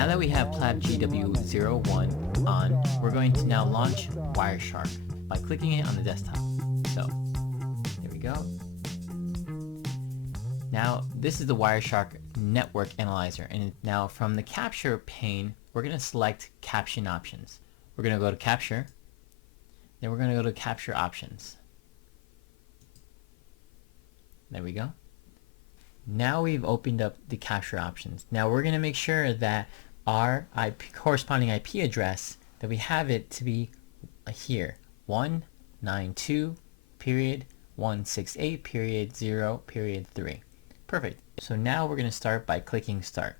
Now that we have PLAB-GW01 on, we're going to now launch Wireshark by clicking it on the desktop. So, there we go. Now, this is the Wireshark Network Analyzer, and now from the Capture pane, we're going to select Caption Options. We're going to go to Capture, then we're going to go to Capture Options. There we go. Now we've opened up the capture options. Now we're going to make sure that our corresponding IP address, that we have it to be here, 192.168.0.3. Perfect. So now we're going to start by clicking Start.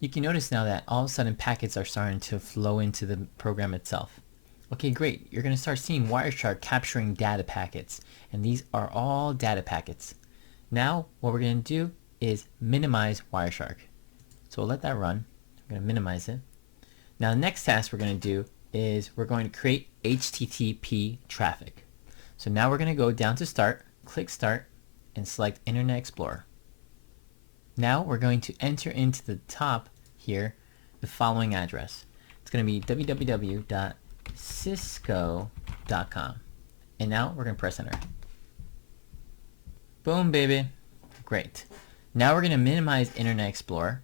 You can notice now that all of a sudden packets are starting to flow into the program itself. Okay, great. You're going to start seeing Wireshark capturing data packets, and these are all data packets. Now what we're going to do is minimize Wireshark. So we'll let that run. We're going to minimize it. Now the next task we're going to do is we're going to create HTTP traffic. So now we're going to go down to Start, click Start, and select Internet Explorer. Now we're going to enter into the top here the following address. It's going to be www.cisco.com. And now we're going to press Enter. Boom, baby. Great. Now we're going to minimize Internet Explorer.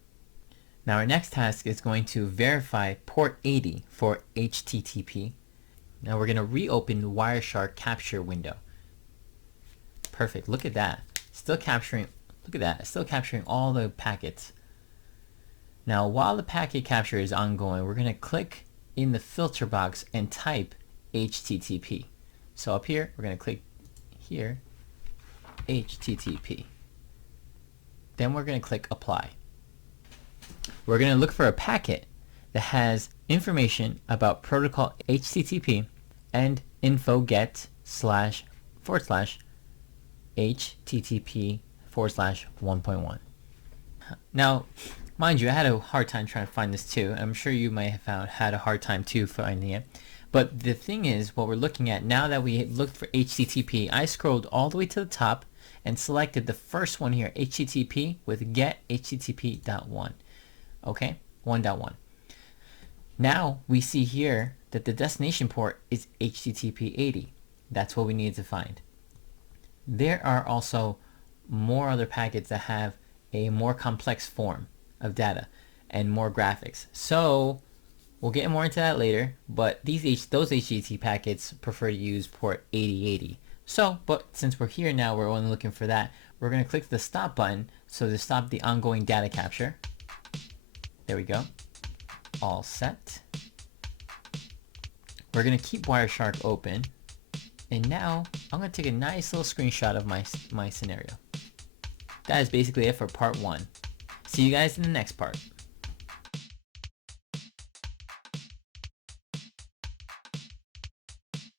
Now our next task is going to verify port 80 for HTTP. Now we're going to reopen the Wireshark capture window. Perfect. Look at that. Still capturing. Look at that. It's still capturing all the packets. Now while the packet capture is ongoing, we're going to click in the filter box and type HTTP. So up here, we're going to click here, HTTP. Then we're going to click Apply. We're going to look for a packet that has information about protocol HTTP and info get //HTTP/1.1. Now, mind you, I had a hard time trying to find this too. I'm sure you might have had a hard time too finding it. But the thing is, what we're looking at now that we looked for HTTP, I scrolled all the way to the top and selected the first one here, HTTP with get HTTP.1. Okay, 1.1. Now we see here that the destination port is HTTP 80. That's what we needed to find. There are also more other packets that have a more complex form of data and more graphics. So we'll get more into that later, but those HTTP packets prefer to use port 8080. So, but since we're here now, we're only looking for that. We're going to click the stop button so to stop the ongoing data capture. There we go. All set. We're going to keep Wireshark open. And now I'm going to take a nice little screenshot of my scenario. That is basically it for part 1. See you guys in the next part.